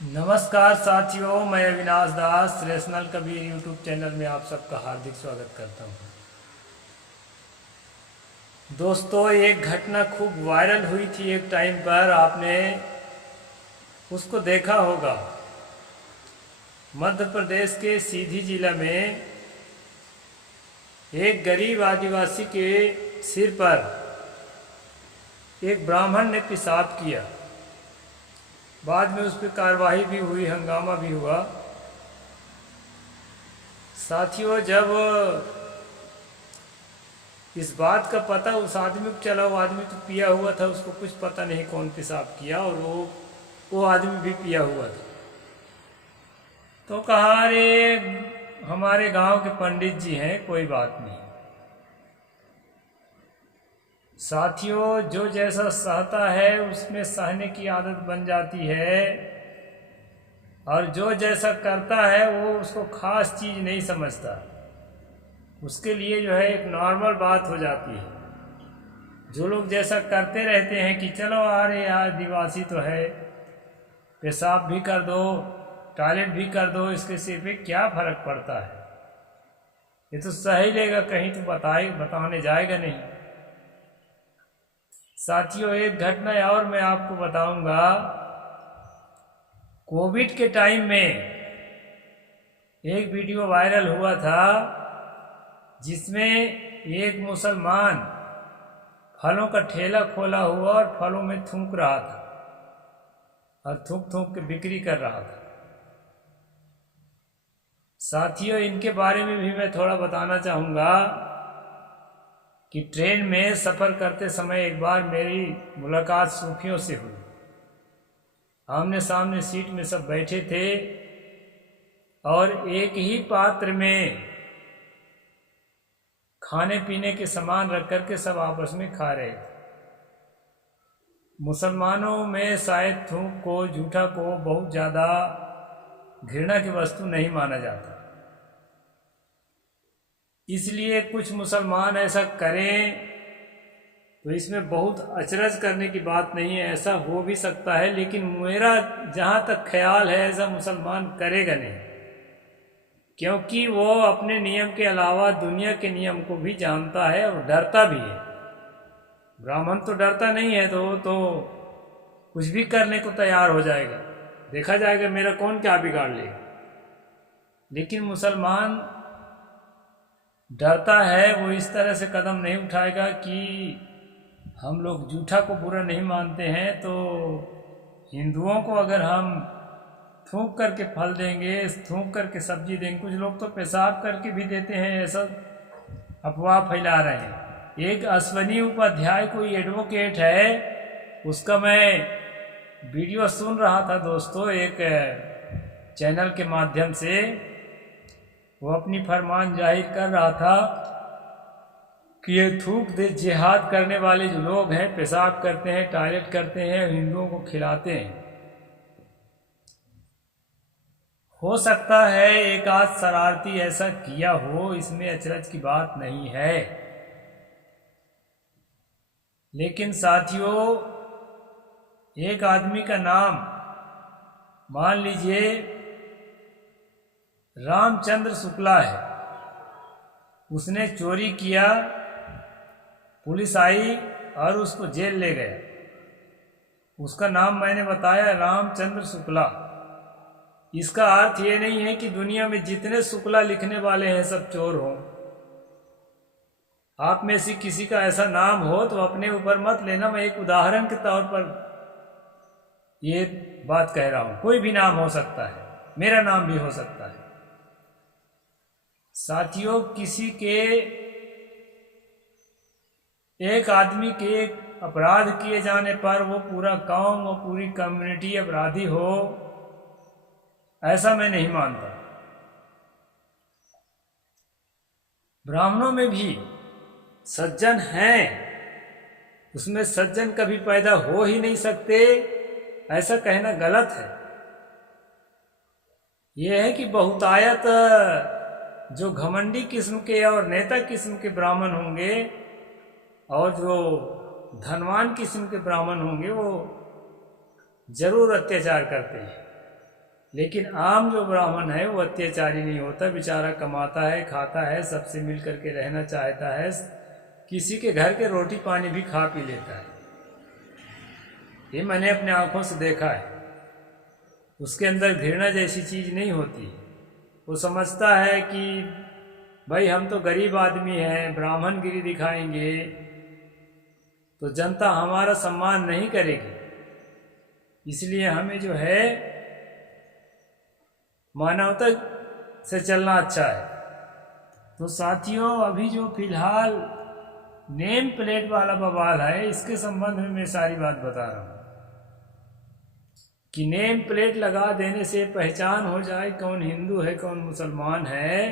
नमस्कार साथियों, मैं अविनाश दास रेशनल कबीर यूट्यूब चैनल में आप सबका हार्दिक स्वागत करता हूं। दोस्तों, एक घटना खूब वायरल हुई थी एक टाइम पर, आपने उसको देखा होगा। मध्य प्रदेश के सीधी जिला में एक गरीब आदिवासी के सिर पर एक ब्राह्मण ने पेशाब किया। बाद में उस पर कार्रवाई भी हुई, हंगामा भी हुआ। साथियों, जब इस बात का पता उस आदमी को चला, वो आदमी तो पिया हुआ था, उसको कुछ पता नहीं कौन पेशाब किया, और वो आदमी भी पिया हुआ था। तो कहा, अरे हमारे गांव के पंडित जी हैं, कोई बात नहीं। साथियों, जो जैसा सहता है उसमें सहने की आदत बन जाती है, और जो जैसा करता है वो उसको खास चीज़ नहीं समझता। उसके लिए जो है एक नॉर्मल बात हो जाती है। जो लोग जैसा करते रहते हैं कि चलो अरे यार आदिवासी तो है, पेशाब भी कर दो, टॉयलेट भी कर दो, इसके सिर पे क्या फर्क पड़ता है, ये तो सही लेगा, कहीं तो बताने जाएगा नहीं। साथियों, एक घटना और मैं आपको बताऊंगा। कोविड के टाइम में एक वीडियो वायरल हुआ था, जिसमें एक मुसलमान फलों का ठेला खोला हुआ और फलों में थूक रहा था, और थूक थूक के बिक्री कर रहा था। साथियों, इनके बारे में भी मैं थोड़ा बताना चाहूँगा कि ट्रेन में सफ़र करते समय एक बार मेरी मुलाकात सूफियों से हुई। आमने सामने सीट में सब बैठे थे, और एक ही पात्र में खाने पीने के सामान रख करके सब आपस में खा रहे थे। मुसलमानों में शायद थूक को, जूठा को बहुत ज़्यादा घृणा की वस्तु नहीं माना जाता, इसलिए कुछ मुसलमान ऐसा करें तो इसमें बहुत अचरज करने की बात नहीं है। ऐसा हो भी सकता है, लेकिन मेरा जहाँ तक ख्याल है ऐसा मुसलमान करेगा नहीं, क्योंकि वो अपने नियम के अलावा दुनिया के नियम को भी जानता है और डरता भी है। ब्राह्मण तो डरता नहीं है, तो कुछ भी करने को तैयार हो जाएगा, देखा जाएगा मेरा कौन क्या बिगाड़ लेगा। लेकिन मुसलमान डरता है, वो इस तरह से कदम नहीं उठाएगा कि हम लोग जूठा को बुरा नहीं मानते हैं, तो हिंदुओं को अगर हम थूक करके फल देंगे, थूक करके सब्जी देंगे, कुछ लोग तो पेशाब करके भी देते हैं, ऐसा अफवाह फैला रहे हैं। एक अश्वनी उपाध्याय कोई एडवोकेट है, उसका मैं वीडियो सुन रहा था दोस्तों, एक चैनल के माध्यम से। वो अपनी फरमान जाहिर कर रहा था कि ये थूक दे जिहाद करने वाले जो लोग हैं, पेशाब करते हैं, टॉयलेट करते हैं, हिंदुओं को खिलाते हैं। हो सकता है एक आध शरारती ऐसा किया हो, इसमें अचरज की बात नहीं है। लेकिन साथियों, एक आदमी का नाम मान लीजिए रामचंद्र शुक्ला है, उसने चोरी किया, पुलिस आई और उसको जेल ले गया। उसका नाम मैंने बताया, रामचंद्र शुक्ला। इसका अर्थ ये नहीं है कि दुनिया में जितने शुक्ला लिखने वाले हैं सब चोर हों। आप में से किसी का ऐसा नाम हो तो अपने ऊपर मत लेना, मैं एक उदाहरण के तौर पर ये बात कह रहा हूं। कोई भी नाम हो सकता है, मेरा नाम भी हो सकता है। साथियों, किसी के, एक आदमी के अपराध किए जाने पर वो पूरा गांव, वो पूरी कम्युनिटी अपराधी हो, ऐसा मैं नहीं मानता। ब्राह्मणों में भी सज्जन हैं, उसमें सज्जन कभी पैदा हो ही नहीं सकते, ऐसा कहना गलत है। यह है कि बहुतायत जो घमंडी किस्म के और नेता किस्म के ब्राह्मण होंगे, और जो धनवान किस्म के ब्राह्मण होंगे, वो जरूर अत्याचार करते हैं। लेकिन आम जो ब्राह्मण है वो अत्याचारी नहीं होता, बेचारा कमाता है, खाता है, सबसे मिल करके रहना चाहता है, किसी के घर के रोटी पानी भी खा पी लेता है। ये मैंने अपने आंखों से देखा है। उसके अंदर घृणा जैसी चीज़ नहीं होती। वो समझता है कि भाई हम तो गरीब आदमी हैं, ब्राह्मणगिरी दिखाएंगे तो जनता हमारा सम्मान नहीं करेगी, इसलिए हमें जो है मानवता से चलना अच्छा है। तो साथियों, अभी जो फिलहाल नेम प्लेट वाला बवाल है, इसके संबंध में मैं सारी बात बता रहा हूँ कि नेम प्लेट लगा देने से पहचान हो जाए कौन हिंदू है कौन मुसलमान है,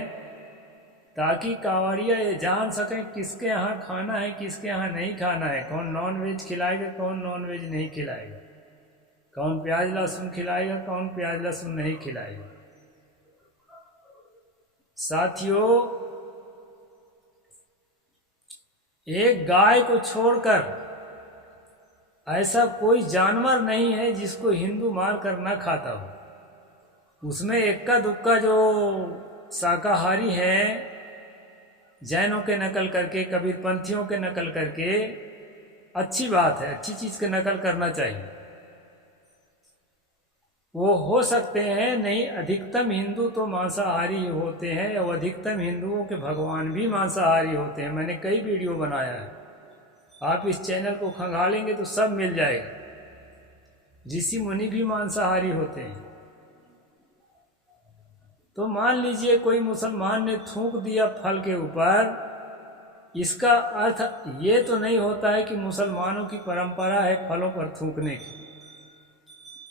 ताकि कांवड़िया ये जान सकें किसके यहाँ खाना है किसके यहाँ नहीं खाना है, कौन नॉन वेज खिलाएगा कौन नॉन वेज नहीं खिलाएगा, कौन प्याज लहसुन खिलाएगा कौन प्याज लहसुन नहीं खिलाएगा। साथियों, एक गाय को छोड़कर ऐसा कोई जानवर नहीं है जिसको हिंदू मार कर ना खाता हो। उसमें इक्का दुक्का जो शाकाहारी हैं, जैनों के नकल करके, कबीरपंथियों के नकल करके, अच्छी बात है, अच्छी चीज़ के नकल करना चाहिए, वो हो सकते हैं। नहीं, अधिकतम हिंदू तो मांसाहारी होते हैं और अधिकतम हिंदुओं के भगवान भी मांसाहारी होते हैं। मैंने कई वीडियो बनाया है, आप इस चैनल को खंगालेंगे तो सब मिल जाएगा। ऋषि मुनि भी मांसाहारी होते हैं। तो मान लीजिए कोई मुसलमान ने थूक दिया फल के ऊपर, इसका अर्थ ये तो नहीं होता है कि मुसलमानों की परंपरा है फलों पर थूकने की।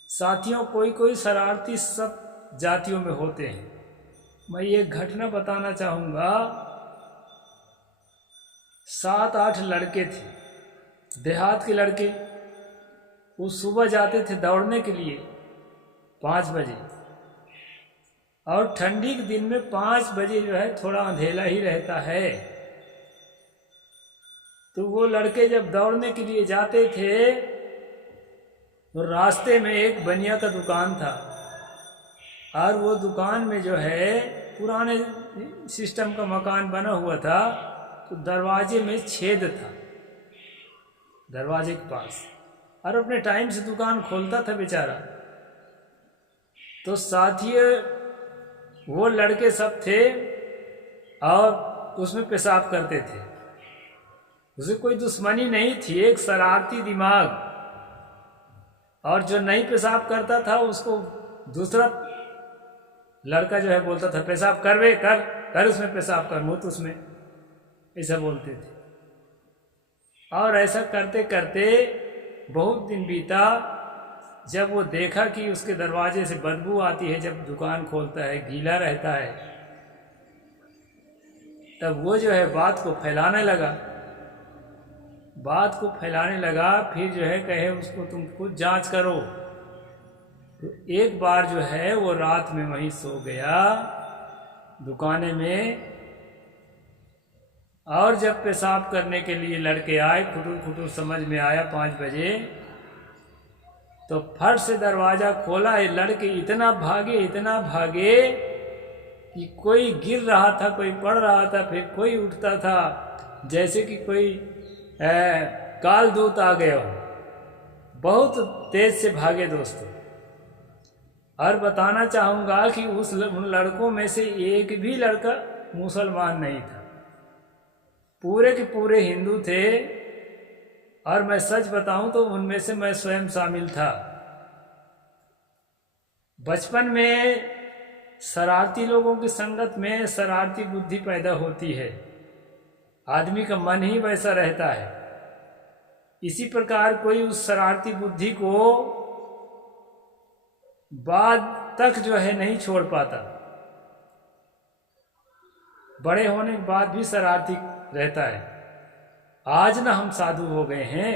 साथियों, कोई कोई शरारती सब जातियों में होते हैं। मैं ये घटना बताना चाहूँगा। 7-8 लड़के थे, देहात के लड़के। वो सुबह जाते थे दौड़ने के लिए 5 बजे, और ठंडी के दिन में 5 बजे जो है थोड़ा अंधेला ही रहता है। तो वो लड़के जब दौड़ने के लिए जाते थे तो रास्ते में एक बनिया का दुकान था, और वो दुकान में जो है पुराने सिस्टम का मकान बना हुआ था, तो दरवाजे में छेद था, दरवाजे के पास, और अपने टाइम से दुकान खोलता था बेचारा। तो साथियों, वो लड़के सब थे और उसमें पेशाब करते थे। उसे कोई दुश्मनी नहीं थी, एक शरारती दिमाग। और जो नहीं पेशाब करता था उसको दूसरा लड़का जो है बोलता था, पेशाब कर वे कर कर, उसमें पेशाब कर, मुत उसमें, ऐसा बोलते थे। और ऐसा करते करते बहुत दिन बीता। जब वो देखा कि उसके दरवाजे से बदबू आती है, जब दुकान खोलता है गीला रहता है, तब वो जो है बात को फैलाने लगा। फिर जो है कहे उसको तुम खुद जांच करो। तो एक बार जो है वो रात में वहीं सो गया दुकाने में, और जब पेशाब करने के लिए लड़के आए, खुटुर खुटुर समझ में आया 5 बजे, तो फट से दरवाज़ा खोला। ये लड़के इतना भागे कि कोई गिर रहा था, कोई पड़ रहा था, फिर कोई उठता था, जैसे कि कोई काल दूत आ गया हो। बहुत तेज से भागे दोस्तों। और बताना चाहूँगा कि उन लड़कों में से एक भी लड़का मुसलमान नहीं था, पूरे के पूरे हिंदू थे। और मैं सच बताऊं तो उनमें से मैं स्वयं शामिल था। बचपन में शरारती लोगों की संगत में शरारती बुद्धि पैदा होती है, आदमी का मन ही वैसा रहता है। इसी प्रकार कोई उस शरारती बुद्धि को बाद तक जो है नहीं छोड़ पाता, बड़े होने के बाद भी शरारती रहता है। आज ना हम साधु हो गए हैं,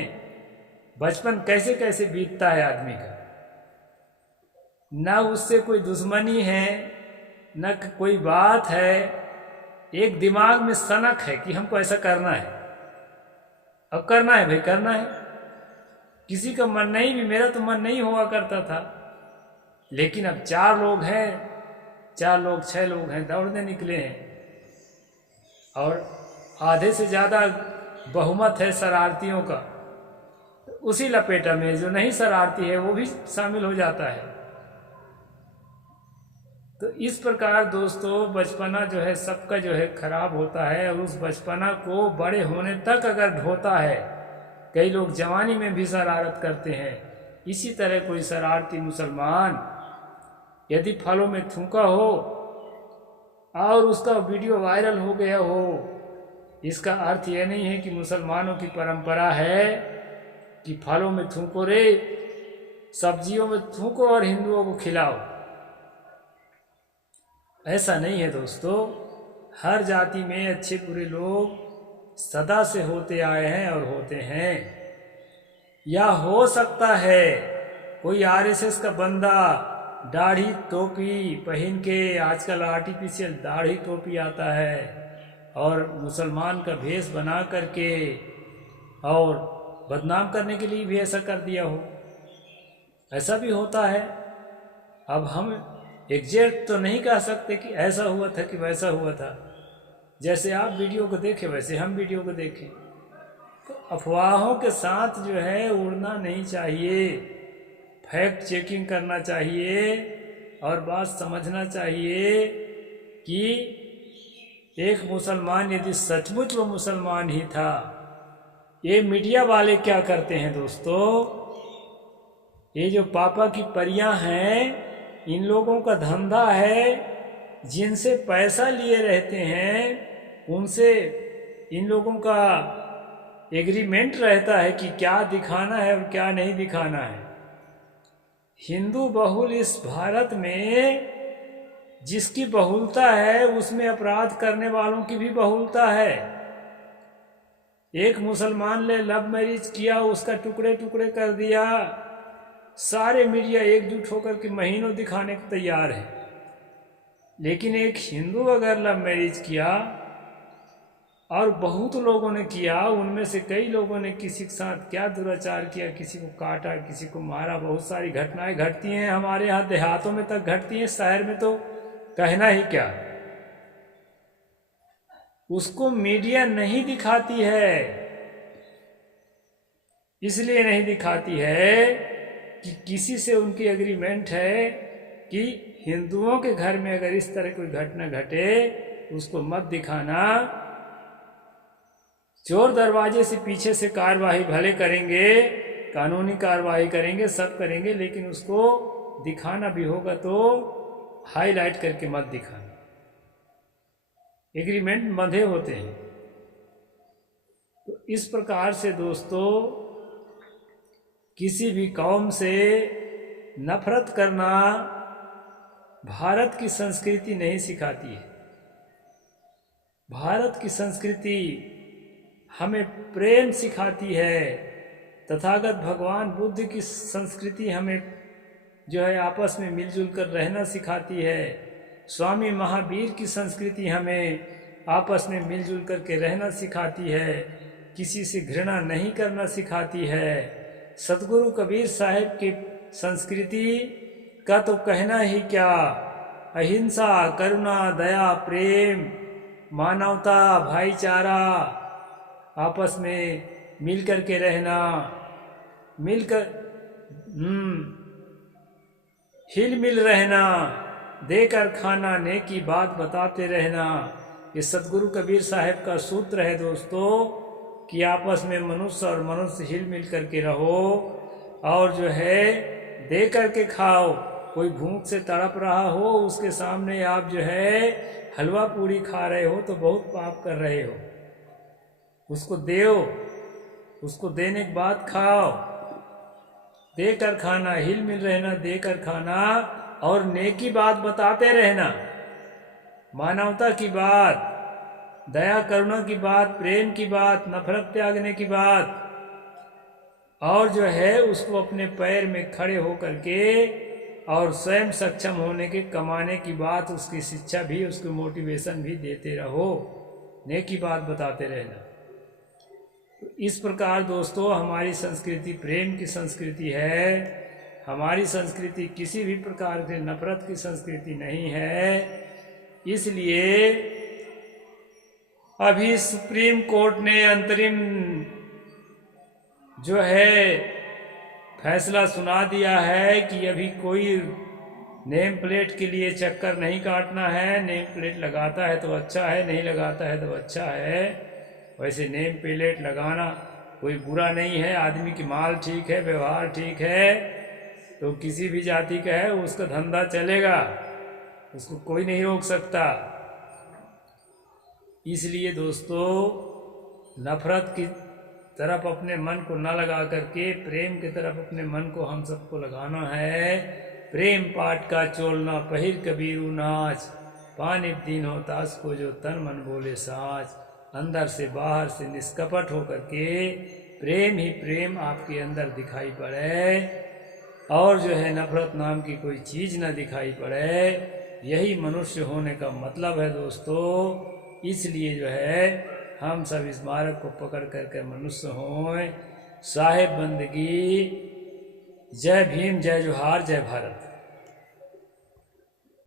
बचपन कैसे कैसे बीतता है आदमी का, ना उससे कोई दुश्मनी है न कोई बात है, एक दिमाग में सनक है कि हमको ऐसा करना है, अब करना है भाई करना है। किसी का मन नहीं भी, मेरा तो मन नहीं हुआ करता था, लेकिन अब 4 लोग हैं, 4 लोग 6 लोग हैं, दौड़ने निकले हैं और आधे से ज़्यादा बहुमत है शरारतियों का। उसी लपेटा में जो नहीं शरारती है वो भी शामिल हो जाता है। तो इस प्रकार दोस्तों बचपना जो है सबका जो है खराब होता है, और उस बचपना को बड़े होने तक अगर ढोता है, कई लोग जवानी में भी शरारत करते हैं। इसी तरह कोई शरारती मुसलमान यदि फलों में थूका हो और उसका वीडियो वायरल हो गया हो, इसका अर्थ यह नहीं है कि मुसलमानों की परंपरा है कि फलों में थूको रे, सब्जियों में थूको और हिंदुओं को खिलाओ। ऐसा नहीं है दोस्तों। हर जाति में अच्छे बुरे लोग सदा से होते आए हैं और होते हैं। या हो सकता है कोई आरएसएस का बंदा दाढ़ी टोपी पहन के, आजकल आर्टिफिशियल दाढ़ी टोपी आता है, और मुसलमान का भेष बना करके और बदनाम करने के लिए भी ऐसा कर दिया हो। ऐसा भी होता है। अब हम एग्जैक्ट तो नहीं कह सकते कि ऐसा हुआ था कि वैसा हुआ था। जैसे आप वीडियो को देखें वैसे हम वीडियो को देखें। तो अफवाहों के साथ जो है उड़ना नहीं चाहिए, फैक्ट चेकिंग करना चाहिए और बात समझना चाहिए कि एक मुसलमान यदि सचमुच वो मुसलमान ही था। ये मीडिया वाले क्या करते हैं दोस्तों, ये जो पापा की परियां हैं, इन लोगों का धंधा है, जिनसे पैसा लिए रहते हैं उनसे इन लोगों का एग्रीमेंट रहता है कि क्या दिखाना है और क्या नहीं दिखाना है। हिंदू बहुल इस भारत में जिसकी बहुलता है उसमें अपराध करने वालों की भी बहुलता है। एक मुसलमान ने लव मैरिज किया, उसका टुकड़े टुकड़े कर दिया, सारे मीडिया एकजुट होकर के महीनों दिखाने को तैयार है। लेकिन एक हिंदू अगर लव मैरिज किया, और बहुत लोगों ने किया, उनमें से कई लोगों ने किसी के साथ क्या दुराचार किया, किसी को काटा, किसी को मारा, बहुत सारी घटनाएं घटती हैं। हमारे यहाँ देहातों में तक घटती हैं, शहर में तो कहना ही क्या। उसको मीडिया नहीं दिखाती है। इसलिए नहीं दिखाती है कि किसी से उनकी एग्रीमेंट है कि हिंदुओं के घर में अगर इस तरह कोई घटना घटे उसको मत दिखाना। चोर दरवाजे से पीछे से कार्रवाई भले करेंगे, कानूनी कार्रवाई करेंगे, सब करेंगे, लेकिन उसको दिखाना भी होगा तो हाईलाइट करके मत दिखाना। एग्रीमेंट बंधे होते हैं। तो इस प्रकार से दोस्तों किसी भी कौम से नफरत करना भारत की संस्कृति नहीं सिखाती है। भारत की संस्कृति हमें प्रेम सिखाती है। तथागत भगवान बुद्ध की संस्कृति हमें जो है आपस में मिलजुल कर रहना सिखाती है। स्वामी महावीर की संस्कृति हमें आपस में मिलजुल कर के रहना सिखाती है। किसी से घृणा नहीं करना सिखाती है। सतगुरु कबीर साहिब की संस्कृति का तो कहना ही क्या, अहिंसा, करुणा, दया, प्रेम, मानवता, भाईचारा, आपस में मिलकर के रहना, मिलकर हिल मिल रहना, देकर खाना, नेकी बात बताते रहना, ये सतगुरु कबीर साहब का सूत्र है दोस्तों कि आपस में मनुष्य और मनुष्य हिल मिल करके रहो और जो है दे करके खाओ। कोई भूख से तड़प रहा हो, उसके सामने आप जो है हलवा पूरी खा रहे हो तो बहुत पाप कर रहे हो। उसको देओ, उसको देने के बाद खाओ। देकर खाना, हिल मिल रहना, देकर खाना और नेकी बात बताते रहना, मानवता की बात, दया करुणा की बात, प्रेम की बात, नफरत त्यागने की बात, और जो है उसको अपने पैर में खड़े होकर के और स्वयं सक्षम होने के कमाने की बात, उसकी शिक्षा भी, उसको मोटिवेशन भी देते रहो, नेकी बात बताते रहना। तो इस प्रकार दोस्तों हमारी संस्कृति प्रेम की संस्कृति है हमारी संस्कृति किसी भी प्रकार से नफरत की संस्कृति नहीं है। इसलिए अभी सुप्रीम कोर्ट ने अंतरिम जो है फैसला सुना दिया है कि अभी कोई नेम प्लेट के लिए चक्कर नहीं काटना है। नेम प्लेट लगाता है तो अच्छा है, नहीं लगाता है तो अच्छा है। वैसे नेम प्लेट लगाना कोई बुरा नहीं है। आदमी की माल ठीक है, व्यवहार ठीक है, तो किसी भी जाति का है उसका धंधा चलेगा, उसको कोई नहीं रोक सकता। इसलिए दोस्तों, नफरत की तरफ अपने मन को न लगा करके प्रेम की तरफ अपने मन को हम सबको लगाना है। प्रेम पाठ का चोलना पहिर कबीरू नाच, पानिब दीन हो तास को जो तन मन बोले साच। अंदर से बाहर से निष्कपट होकर के प्रेम ही प्रेम आपके अंदर दिखाई पड़े, और जो है नफरत नाम की कोई चीज़ न दिखाई पड़े। यही मनुष्य होने का मतलब है दोस्तों। इसलिए जो है हम सब इस मार्ग को पकड़ करके मनुष्य हों। साहेब बंदगी। जय भीम, जय जोहार, जय भारत।